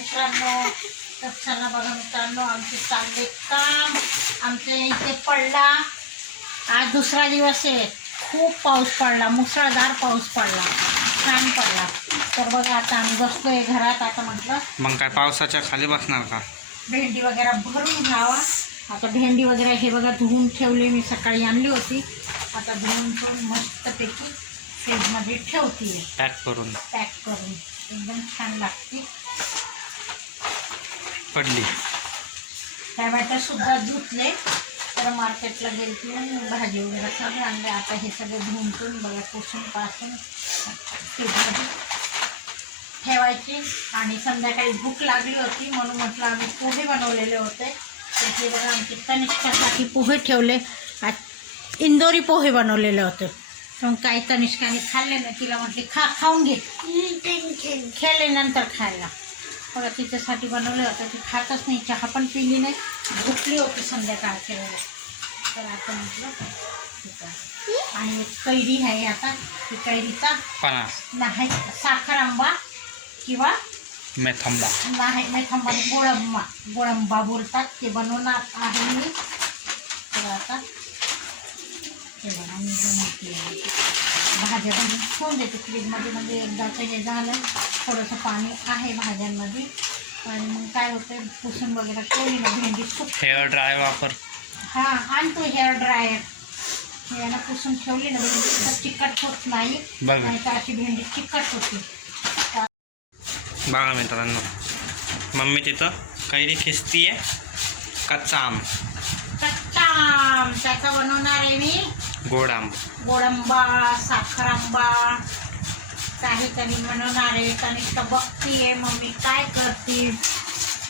मित्रांनो तर चला बघा मित्रांनो आमचे चालले काम आमच्या इथे पडला. आज दुसरा दिवस आहे. खूप पाऊस पडला मुसळधार पाऊस पडला छान पडला. तर बघा आता आम्ही बसतोय घरात. आता म्हटलं मग काय पावसाच्या खाली बसणार का? भेंडी वगैरे भरून घ्यावा. आता भेंडी वगैरे हे बघा धुवून ठेवले मी सकाळी आणली होती. आता धुवून ठेवून मस्तपैकी फ्रीजमध्ये ठेवते पॅक करून. पॅक करून. एकदम छान लागते. पडली. टॅमॅटो सुद्धा धुतले तर मार्केटला गेलते आणि भाजी वगैरे सगळं आणले. आता हे सगळे धुवून ठेवून बघा पुसून पासून ठेवायची. आणि संध्याकाळी भूक लागली होती म्हणून म्हटलं आम्ही पोहे बनवलेले होते. हे बघा आमचे तनिष्कासाठी पोहे ठेवले. आ- इंदोरी पोहे बनवलेले होते. पण काही तनिष्काने खाल्ले नाही. तिला म्हटले खा खाऊन घे. खेळले नंतर खायला. बघा तिच्यासाठी बनवले होते. ती खातच नाही. चहा पण पिली नाही. झोपली होती संध्याकाळच्या वेळेस. तर आता म्हटलं. आणि कैरी आहे आता. ती कैरीचा नाही साखर आंबा किंवा मेथंबा. नाही मेथंबा गोळंबा. गोळंबा बोलतात. ते बनवणार आहे मी. तर आता ते बघा मी बनवते. आहे. भाज्या भरून ठेवून देते फ्रीजमध्ये. म्हणजे एकदाचं हे झालं थोडंसं पाणी आहे भाज्यांमध्ये. आणि मग काय होतं पुसून वगैरे कोणी ना भेंडी खूप हेअर ड्राय वापर. हां आणतो हेअर ड्रायर. याला पुसून ठेवली ना भेंडी सुद्धा चिकट होत नाही. आणि तर अशी भेंडी चिकट होती. बघा मित्रांनो मम्मी तिथं कैरी खिस्तीये कच्चा आम. कच्चा आम त्याचा बनवणार आहे मी. गोड आम गोडंबा साखर आंबा काहीतरी बनवणार आहे. तनिष्का बघतीये मम्मी काय करते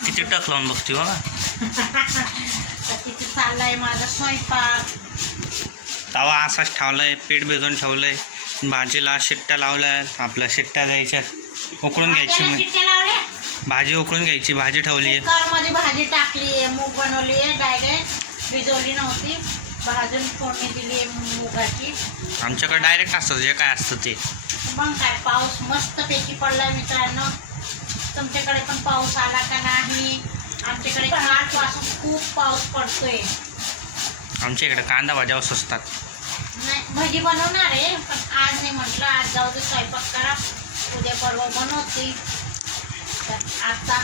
किती टक लावून बघते बघा तर तिथे चाललाय माझा स्वयंपाक? तवा असाच ठेवलाय पीठ भिजून ठेवलंय. भाजीला शिट्ट्या लावल्या आपल्या शिट्ट्या द्यायच्या. उकळून घ्यायची भाजी उकळून घ्यायची भाजी ठेवली आहे भाजी टाकली आहे मूग बनवली आहे डायरेक्ट भिजवली नव्हती. भाजून फोडणी दिली आहे मुगाची. आमच्याकडे डायरेक्ट असतं जे काय असतं ते. मग काय पाऊस मस्तपैकी पडलाय मित्रांनो. तुमच्याकडे पण पाऊस आला का नाही? आमच्याकडे कालपासून खूप पाऊस पडतोय. आमच्या इकडे कांदा भाज्या असतात. नाही भजी बनवणार आहे पण आज नाही म्हटलं आज जाऊ दे स्वयंपाक करा. उद्या परवा बनवते. तर आता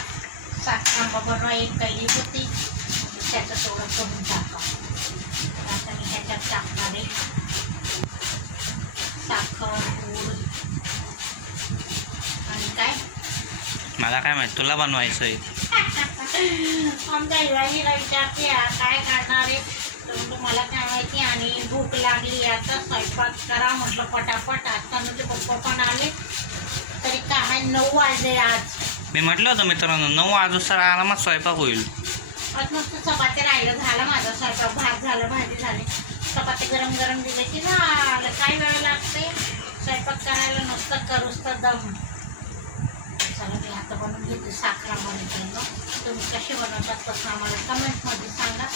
साखरांबा बनवा एक कैली होती. त्याचं थोडं करून टाका. त्याच्यात टाकणार आहे साखर गूळ आणि काय मला काय माहीत तुला बनवायचं आहे आमच्या विचारते "आ, काय करणार आहे तर मला काय माहिती आणि भूक लागली आता स्वयंपाक करा म्हटलं पटापट आता म्हणजे पप्पा पण आले तरी काय नऊ वाजले आज मी म्हटलं होतं मित्रांनो नऊ वाजता आरामात स्वयंपाक होईल मस्त चपाती राहिलं झालं माझा स्वयंपाक भात झालं भाजी झाली चपाती गरम गरम दिले की झालं. काय वेळ लागते. स्वयंपाक करायला नुसतं करूच तर दम. चला मी आता बनवून घेते साखरामध्ये तुम्ही कशी बनवतात तसं आम्हाला कमेंटमध्ये सांगा.